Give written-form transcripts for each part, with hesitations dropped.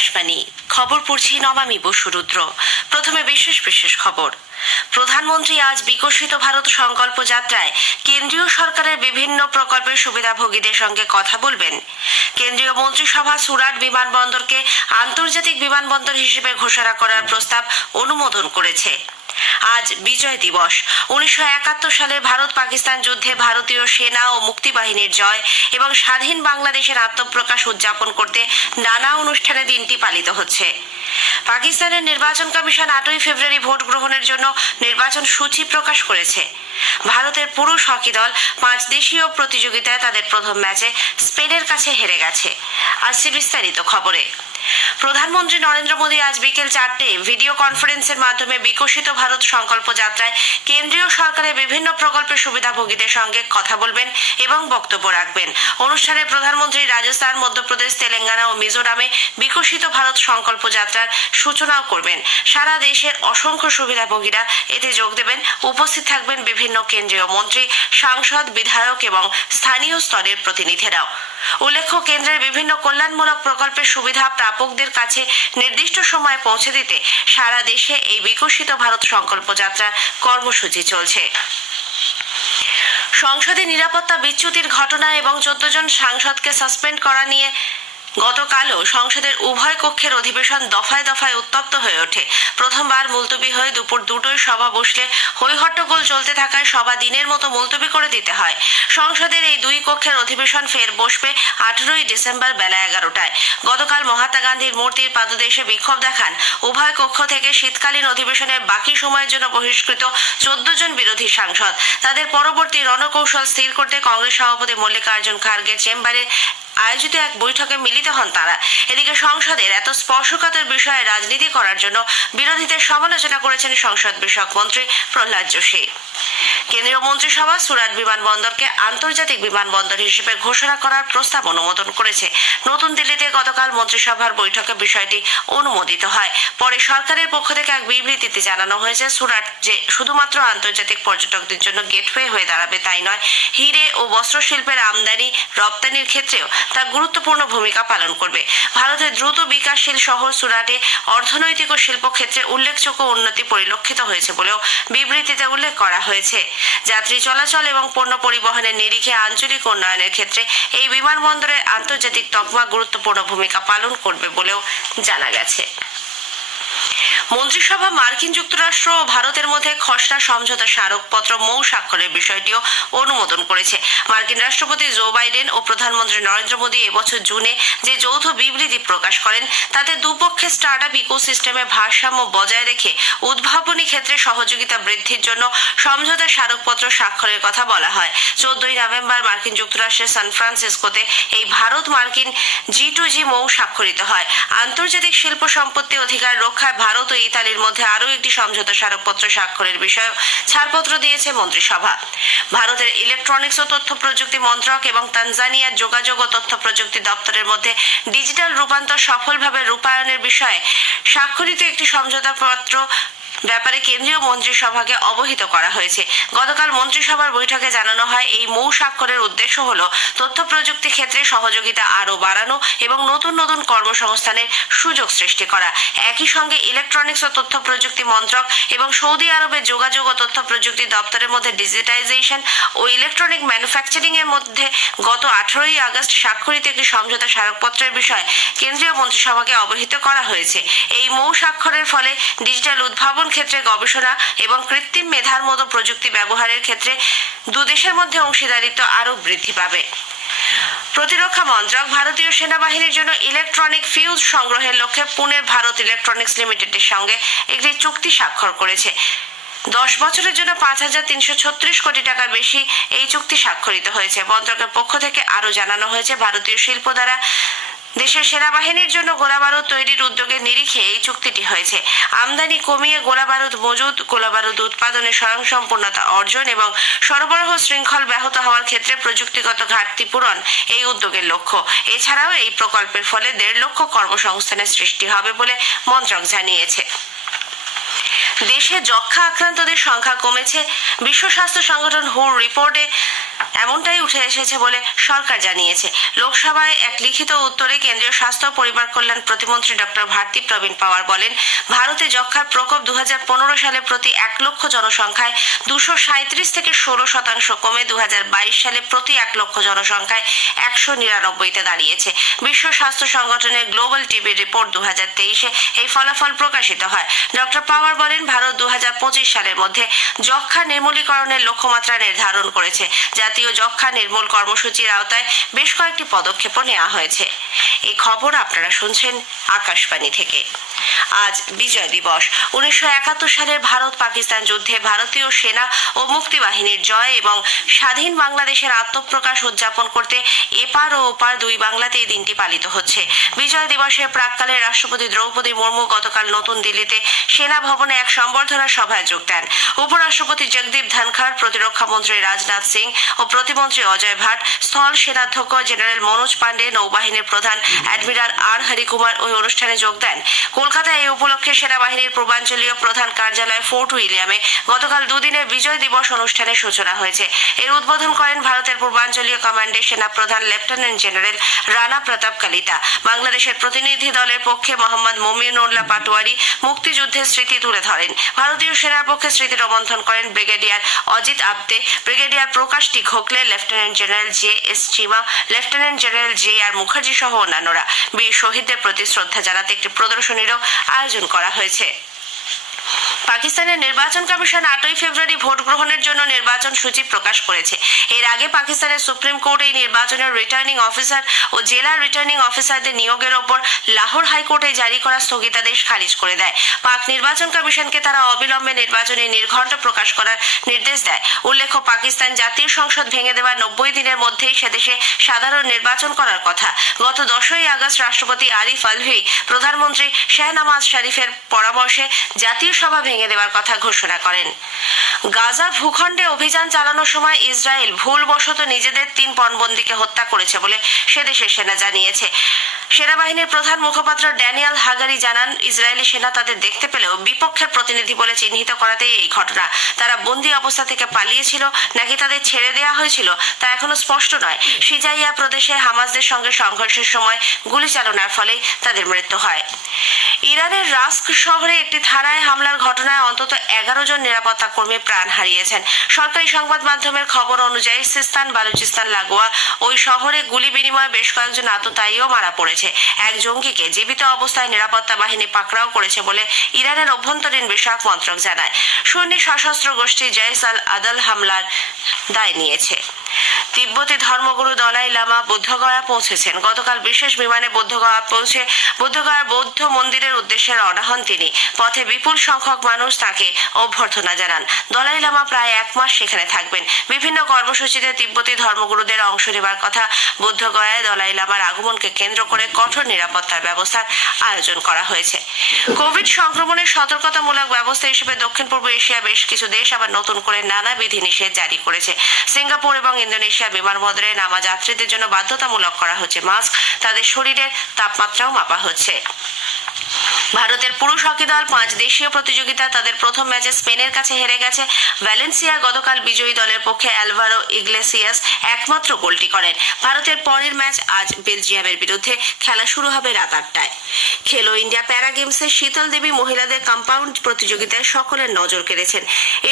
আকাশবাণী খবর পড়ছি নমামি বসুরুদ্র। প্রথমে বিশেষ বিশেষ খবর। প্রধানমন্ত্রী আজ বিকশিত ভারত সংকল্প যাত্রায় কেন্দ্রীয় সরকারের বিভিন্ন প্রকল্পের সুবিধাভোগীদের সঙ্গে কথা বলবেন। কেন্দ্রীয় মন্ত্রিসভা সুরাট বিমানবন্দরকে আন্তর্জাতিক বিমানবন্দর হিসেবে ঘোষণা করার প্রস্তাব অনুমোদন করেছে। আজ বিজয় দিবস। 1971 সালের ভারত পাকিস্তান যুদ্ধে ভারতীয় সেনা ও মুক্তিবাহিনীর জয় এবং স্বাধীন বাংলাদেশের আত্মপ্রকাশ উদযাপন করতে নানা অনুষ্ঠানে দিনটি পালিত হচ্ছে। পাকিস্তানের নির্বাচন কমিশন 8ই ফেব্রুয়ারি ভোট গ্রহণের জন্য নির্বাচন সূচি প্রকাশ করেছে। ভারতের পুরুষ হকি দল 5 দেশীয় প্রতিযোগিতায় তাদের প্রথম ম্যাচে স্পেনের কাছে হেরে গেছে। আসছে বিস্তারিত খবরে। প্রধানমন্ত্রী নরেন্দ্র মোদী আজ বিকেল 4টায় ভিডিও কনফারেন্সের মাধ্যমে বিকশিত ভারত সংকল্প যাত্রায় কেন্দ্রীয় সরকারের বিভিন্ন প্রকল্পের সুবিধাভোগীদের সঙ্গে কথা বলবেন এবং বক্তব্য রাখবেন। অনুষ্ঠানে প্রধানমন্ত্রী রাজস্থান, মধ্যপ্রদেশ, তেলেঙ্গানা ও মিজোরামে বিকশিত ভারত সংকল্প যাত্রার সূচনাও করবেন। সারা দেশের অসংখ্য সুবিধাভোগীরা এতে যোগ দেবেন। উপস্থিত থাকবেন বিভিন্ন কেন্দ্রীয় মন্ত্রী, সাংসদ, বিধায়ক এবং স্থানীয় স্তরের প্রতিনিধিরাও। উল্লেখ্য, কেন্দ্রের বিভিন্ন কল্যাণমূলক প্রকল্পের সুবিধা প্রাপকদের কাছে নির্দিষ্ট সময়ে পৌঁছে দিতে সারা দেশে এই বিকশিত ভারত সংকল্প যাত্রার কর্মসূচি চলছে। সংসদে নিরাপত্তা বিচ্যুতির ঘটনা এবং 14 জন সাংসদকে সাসপেন্ড করা নিয়ে গতকালও সংসদের উভয় কক্ষের অধিবেশন দফায় দফায় উত্তপ্ত হয়ে ওঠে। প্রথমবার মুলতবি হয়ে দুপুর 2টোয় সভা বসলে হইহট্টগোল চলতে থাকায় সভা দিনের মতো মুলতবি করে দিতে হয়। সংসদের এই দুই কক্ষের অধিবেশন ফের বসবে 18ই ডিসেম্বর বেলা 11টায়। গতকাল মহাত্মা গান্ধীর মূর্তির পাদদেশে বিক্ষোভ দেখান উভয় কক্ষ থেকে শীতকালীন অধিবেশনের বাকি সময়ের জন্য বহিষ্কৃত 14 জন বিরোধী সাংসদ। তাদের পরবর্তী রণকৌশল স্থির করতে কংগ্রেস সভাপতি মল্লিকার্জুন খার্গের চেম্বারে আয়োজিত এক বৈঠকে মিলিত হন তারা। এদিকে সংসদের এত স্পর্শকাতর বিষয়ে রাজনীতি করার জন্য বিরোধীদের সমালোচনা করেছেন সংসদ বিষয়ক মন্ত্রী প্রহ্লাদ যোশী। কেন্দ্রীয় মন্ত্রিসভা সুরাট বিমানবন্দরকে আন্তর্জাতিক বিমানবন্দর হিসেবে ঘোষণা করার প্রস্তাব অনুমোদন করেছে। নতুন দিল্লিতে গতকাল মন্ত্রিসভার বৈঠকে বিষয়টি অনুমোদিত হয়। পরে সরকারের পক্ষ থেকে এক বিবৃতিতে জানানো হয়েছে, সুরাট যে শুধুমাত্র আন্তর্জাতিক পর্যটকদের জন্য গেটওয়ে হয়ে দাঁড়াবে তাই নয়, হিরে ও বস্ত্রশিল্পের আমদানি রপ্তানির ক্ষেত্রেও তা গুরুত্বপূর্ণ ভূমিকা পালন করবে। ভারতের দ্রুত বিকাশশীল শহর সুরাটে অর্থনৈতিক ও শিল্প ক্ষেত্রে উল্লেখযোগ্য উন্নতি পরিলক্ষিত হয়েছে বলেও বিবৃতিতে উল্লেখ করা হয়েছে। যাত্রী চলাচল এবং পণ্য পরিবহনের নিরিখে আঞ্চলিক উন্নয়নের ক্ষেত্রে এই বিমানবন্দরের আন্তর্জাতিক তকমা গুরুত্বপূর্ণ ভূমিকা পালন করবে বলেও জানা গেছে। মন্ত্রিসভা মার্কিন যুক্তরাষ্ট্র ও ভারতের মধ্যে খসড়া সমঝোতা স্মারকপত্র মৌ স্বাক্ষরের বিষয়টিও অনুমোদন করেছে। মার্কিন রাষ্ট্রপতি জো বাইডেন ও প্রধানমন্ত্রী নরেন্দ্র মোদী এবছর জুনে যে যৌথ বিবৃতি প্রকাশ করেন তাতে দুপক্ষের স্টার্টআপ ইকোসিস্টেমে ভারসাম্য বজায় রেখে উদ্ভাবনী ক্ষেত্রে সহযোগিতা বৃদ্ধির জন্য সমঝোতা স্মারকপত্র স্বাক্ষরের কথা বলা হয়। 14ই নভেম্বর মার্কিন যুক্তরাষ্ট্রের সান ফ্রান্সিসকোতে এই ভারত মার্কিন G2G মৌ স্বাক্ষরিত হয়। আন্তর্জাতিক শিল্প সম্পত্তি অধিকার রক্ষায় ভারত ও ইতালির মধ্যে আরও একটি সমঝোতা স্মারকপত্র স্বাক্ষরের বিষয়ে ছাড়পত্র দিয়েছে মন্ত্রিসভা। ভারতের ইলেকট্রনিক্স ও তথ্য প্রযুক্তি মন্ত্রক এবং তানজানিয়ার যোগাযোগ ও তথ্য প্রযুক্তি দপ্তরের মধ্যে ডিজিটাল রূপান্তর সফলভাবে রূপায়ণের বিষয়ে স্বাক্ষরিত একটি সমঝোতা পত্র ব্যাপারে কেন্দ্রীয় মন্ত্রিসভাকে অবহিত করা হয়েছে। গতকাল মন্ত্রিসভার বৈঠকে জানানো হয়, এই মৌ স্বাক্ষরের উদ্দেশ্য হল তথ্য প্রযুক্তি ক্ষেত্রে সহযোগিতা আরও বাড়ানো এবং নতুন নতুন কর্মসংস্থানের সুযোগ সৃষ্টি করা। একই সঙ্গে ইলেকট্রনিক্স ও তথ্য প্রযুক্তি মন্ত্রক এবং সৌদি আরবের যোগাযোগ ও তথ্য প্রযুক্তি দপ্তরের মধ্যে ডিজিটাইজেশন ও ইলেকট্রনিক ম্যানুফ্যাকচারিং এর মধ্যে গত 18ই আগস্ট স্বাক্ষরিত একটি সমঝোতা স্মারকপত্রের বিষয়ে কেন্দ্রীয় মন্ত্রিসভাকে অবহিত করা হয়েছে। এই মৌ স্বাক্ষরের ফলে ডিজিটাল উদ্ভাবন ক্ষেত্রে গবেষণা এবং কৃত্রিম মেধার মতো প্রযুক্তি ব্যবহারের ক্ষেত্রে দুদেশের মধ্যে অংশীদারিত্ব আরও বৃদ্ধি পাবে। প্রতিরক্ষা মন্ত্রক ভারতীয় সেনাবাহিনীর জন্য ইলেকট্রনিক ফিউজ সংগ্রহের লক্ষ্যে পুনের ভারত ইলেকট্রনিক্স লিমিটেডের সঙ্গে একটি চুক্তি স্বাক্ষর করেছে। 10 বছরের জন্য 5,336 কোটি টাকার বেশি এই চুক্তি স্বাক্ষরিত হয়েছে। মন্ত্রকের পক্ষ থেকে আরও জানানো হয়েছে, ভারতীয় শিল্প দ্বারা দেশের সেনাবাহিনীর জন্য গোলাবারুদ তৈরির উদ্যোগের নিরিখে এই চুক্তিটি হয়েছে। আমদানি কমিয়ে গোলাবারুদ মজুদ, গোলাবারুদ উৎপাদনে স্বয়ংসম্পূর্ণতা অর্জন এবং সরবরাহ শৃঙ্খল ব্যাহত হওয়ার ক্ষেত্রে প্রযুক্তিগত ঘাটতি পূরণ এই উদ্যোগের লক্ষ্য। এছাড়াও এই প্রকল্পের ফলে 1.5 লক্ষ কর্মসংস্থানের সৃষ্টি হবে বলে মন্ত্রক জানিয়েছে। দেশে যক্ষ্মা আক্রান্তদের সংখ্যা কমেছে। বিশ্ব স্বাস্থ্য সংগঠন হুর রিপোর্টে এমনটাই উঠে এসেছে বলে সরকার জানিয়েছে। লোকসভায় এক লিখিত উত্তরে কেন্দ্রীয় স্বাস্থ্য ও পরিবার কল্যাণ প্রতিমন্ত্রী ডক্টর ভারতী প্রবীণ পাওয়ার বলেন, ভারতে যক্ষ্মার প্রকোপ 2015 সালে প্রতি 1 লক্ষ জনসংখ্যায় 237 থেকে 16% কমে 2022 সালে প্রতি 1 লক্ষ জনসংখ্যায় 199-তে দাঁড়িয়েছে। বিশ্ব স্বাস্থ্য সংগঠনের গ্লোবাল টিবি রিপোর্ট 2023-এ এই ফলাফল প্রকাশিত হয়। ডক্টর পাওয়ার বলেন, ভারত 2025 সালের মধ্যে যক্ষ্মা নির্মূলীকরণের লক্ষ্যমাত্রা নির্ধারণ করেছে। জাতীয় যক্ষ্মা নির্মূল কর্মসূচির আওতায় বেশ কয়েকটি পদক্ষেপও নেওয়া হয়েছে। এই খবর আপনারা শুনছেন আকাশবাণী থেকে। আজ বিজয় দিবস। 1971 সালের ভারত পাকিস্তান যুদ্ধে ভারতীয় সেনা ও মুক্তিবাহিনীর জয় এবং স্বাধীন বাংলাদেশের আত্মপ্রকাশ উদযাপন করতে এপার ও ওপার দুই বাংলাতে এই দিনটি পালিত হচ্ছে। বিজয় দিবসের প্রাক্কালে রাষ্ট্রপতি দ্রৌপদী মুর্মু গতকাল নতুন দিল্লিতে সেনা ভবনে এক সম্বর্ধনা সভায় যোগ দেন। উপরাষ্ট্রপতি জগদীপ ধনখড়, প্রতিরক্ষা মন্ত্রী রাজনাথ সিং ও প্রতিমন্ত্রী অজয় ভাট, স্থল সেনাধ্যক্ষ জেনারেল মনোজ পান্ডে, নৌবাহিনীর প্রধান অ্যাডমিরাল আর হরিকুমার ওই অনুষ্ঠানে যোগ দেন। কলকাতায় এই উপলক্ষে সেনাবাহিনীর পূর্বাঞ্চলীয় প্রধান কার্যালয় ফোর্ট উইলিয়ামে গতকাল দুদিনের বিজয় দিবস অনুষ্ঠানের সূচনা হয়েছে। এর উদ্বোধন করেন ভারতের পূর্বাঞ্চলীয় কমান্ডের সেনা প্রধান লেফটেন্যান্ট জেনারেল রানা প্রতাপ কালিতা। বাংলাদেশের প্রতিনিধি দলের পক্ষে মোহাম্মদ মমিনুল্লাহ পাটোয়ারি মুক্তিযুদ্ধের স্মৃতি তুলে ধরেন। ভারতীয় সেনার পক্ষে স্মৃতি রোমন্থন করেন brigadier Ajit Apte, brigadier Prakash T Gokhale, lieutenant general J S Cheema, lieutenant general J R Mukherjee সহ অন্যান্যরা। বীর শহীদদের প্রতি শ্রদ্ধা জানাতে একটি প্রদর্শনীরও আয়োজন করা হয়েছে। পাকিস্তানের নির্বাচন কমিশন 8ই ফেব্রুয়ারি ভোট গ্রহণের জন্য নির্বাচন সূচি প্রকাশ করেছে। এর আগে পাকিস্তানের সুপ্রিম কোর্ট এই নির্বাচনের রিটার্নিং অফিসার ও জেলা রিটার্নিং অফিসারদের নিয়োগের ওপর লাহোর হাইকোর্টে জারি করা স্থগিতাদেশ খারিজ করে দেয়। পাক নির্বাচন কমিশনকে তারা অবিলম্বে নির্বাচনী নির্ঘণ্ট প্রকাশ করার নির্দেশ দেয়। উল্লেখ্য, পাকিস্তান জাতীয় সংসদ ভেঙে দেওয়ার 90 দিনের মধ্যেই সেদেশে সাধারণ নির্বাচন করার কথা। গত 10ই আগস্ট রাষ্ট্রপতি আরিফ আলভি প্রধানমন্ত্রী শাহনামাজ শরীফের পরামর্শে জাতীয় সভা ভেঙে দেওয়ার কথা ঘোষণা করেন। গাজা ভূখণ্ডে অভিযান চালানোর সময় ইসরায়েল ভুলবশত নিজেদের 3 পণবন্দীকে হত্যা করেছে বলে সেদেশের সেনা জানিয়েছে। সেনাবাহিনীর প্রধান মুখপাত্র ড্যানিয়েল হাগারি জানান, ইসরায়েলি সেনা তাদের দেখতে পেলেও বিপক্ষের প্রতিনিধি বলে চিহ্নিত করাতেই এই ঘটনা। তারা বন্দী অবস্থা থেকে পালিয়েছিল নাকি তাদের ছেড়ে দেওয়া হয়েছিল তা এখনো স্পষ্ট নয়। সিজাইয়া প্রদেশে হামাসদের সঙ্গে সংঘর্ষের সময় গুলি চালনার ফলে তাদের মৃত্যু হয়। ইরানের রাস্ক শহরে একটি থানায় হামলার ঘটনায় অন্তত 11 জন নিরাপত্তা কর্মী প্রাণ হারিয়েছেন। সরকারি সংবাদ মাধ্যমের খবর অনুযায়ী সিস্তান বালুচিস্তান লাগোয়া ওই শহরে গুলি বিনিময়ে বেশ কয়েকজন আততায়ীও মারা পড়েছে। এক জঙ্গিকে জীবিত অবস্থায় নিরাপত্তা বাহিনী পাকড়াও করেছে বলে ইরানের অভ্যন্তরীণ বিষয়ক মন্ত্রক জানায়। সুন্নি সশস্ত্র গোষ্ঠী জৈশ আল আদল হামলার দায় নিয়েছে। তিব্বতী ধর্মগুরু দলাই লামা বুদ্ধগয়া পৌঁছেছেন। গতকাল বিশেষ বিমানে বুদ্ধগয়া পৌঁছে বুদ্ধগয়ার বৌদ্ধ মন্দিরের উদ্দেশ্যে রওনা হন তিনি। পথে বিপুল সংখ্যক মানুষ তাকে অভ্যর্থনা জানান। দলাই লামা প্রায় 1 মাস সেখানে থাকবেন। বিভিন্ন কর্মসূচিতে তিব্বতী ধর্মগুরুদের অংশ নেবার কথা। বুদ্ধগয়ায় দলাই লামার আগমনকে কেন্দ্র করে কঠোর নিরাপত্তার ব্যবস্থার আয়োজন করা হয়েছে। কোভিড সংক্রমণের সতর্কতামূলক ব্যবস্থা হিসেবে দক্ষিণ পূর্ব এশিয়া বেশ কিছু দেশ আবার নতুন করে নানা বিধিনিষেধ জারি করেছে। সিঙ্গাপুর এবং ইন্দোনেশিয়া বিমানবন্দরে নামা যাত্রীদের জন্য বাধ্যতামূলক করা হচ্ছে মাস্ক। তাদের শরীরের তাপমাত্রাও মাপা হচ্ছে। ভারতের পুরুষ হকি দল 5 দেশীয় প্রতিযোগিতা তাদের প্রথম ম্যাচে স্পেনের কাছে হেরে গেছে। ভ্যালেন্সিয়ায় গতকাল বিজয়ী দলের পক্ষে অ্যালভারো ইগলেসিয়াস একমাত্র গোলটি করেন। ভারতের পরের ম্যাচ আজ বেলজিয়ামের বিরুদ্ধে। খেলা শুরু হবে রাত 8টায়। খেলো ইন্ডিয়া প্যারা গেমসে শীতল দেবী মহিলাদের কম্পাউন্ড প্রতিযোগিতায় সকলের নজর কেড়েছেন।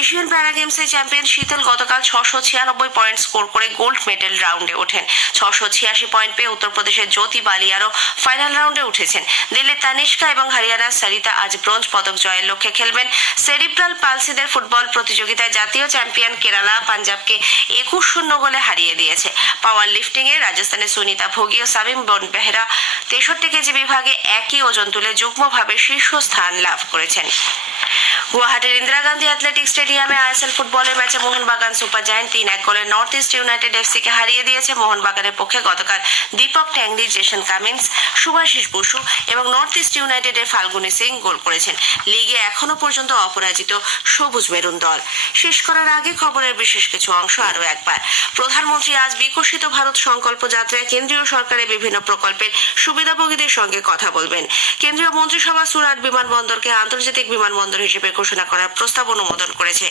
এশিয়ান প্যারা গেমসে চ্যাম্পিয়ন শীতল গতকাল 696 পয়েন্ট স্কোর করে গোল্ড মেডেল রাউন্ডে ওঠেন। 686 পয়েন্ট পেয়ে উত্তরপ্রদেশের জ্যোতি বালিয়ারও ফাইনাল রাউন্ডে উঠেছেন। দিল্লির তানিষ্কা এবং হরিয়ানার সরিতা আজ ব্রোঞ্জ পদক জয়ের লক্ষ্যে খেলবেন। সেরিব্রাল পালসিদের ফুটবল প্রতিযোগিতায় জাতীয় চ্যাম্পিয়ন কেরালা পাঞ্জাবকে 21-0 গোলে হারিয়ে দিয়েছে। পাওয়ার লিফটিং এ রাজস্থানের সুনিতা ভোগী ও সামিম বন বেহরা 63 কেজি বিভাগে একই ওজন তুলে যুগ্মভাবে শীর্ষস্থান লাভ করেছেন। গুয়াহাটির ইন্দিরা গান্ধী অ্যাথলেটিক্স স্টেডিয়ামে আইএসএল ফুটবলের ম্যাচে মোহনবাগান সুপার জায়ান্ট 3-1 গোলে নর্থ ইস্ট ইউনাইটেড এফসিকে হারিয়ে দিয়েছে। মোহনবাগানের পক্ষে গতকাল দীপক ট্যাংরি, জেসন কামিন্স, শুভাশিস বসু এবং নর্থ ইস্ট ইউনাইটেডের ফাল্গুনি সিং গোল করেছেন। লিগে এখনো পর্যন্ত অপরাজিত সবুজ মেরুন দল। শেষ করার আগে খবরের বিশেষ কিছু অংশ আরো একবার। প্রধানমন্ত্রী আজ বিকশিত ভারত সংকল্প যাত্রায় কেন্দ্রীয় সরকারের বিভিন্ন প্রকল্পের সুবিধাভোগীদের সঙ্গে কথা বলবেন। কেন্দ্রীয় মন্ত্রিসভা সুরাট বিমানবন্দরকে আন্তর্জাতিক বিমানবন্দর হিসেবে ঘোষণা করার প্রস্তাব অনুমোদন করেছে।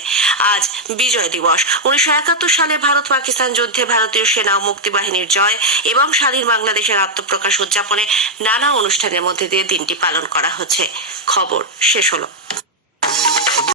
আজ বিজয় দিবস। 1971 সালে ভারত পাকিস্তান যুদ্ধে ভারতীয় সেনা ও মুক্তিবাহিনীর জয় এবং স্বাধীন বাংলাদেশের আত্মপ্রকাশ উদযাপনে নানা অনুষ্ঠানের মধ্যে দিয়ে দিনটি পালন করা হচ্ছে। খবর শেষ হলো।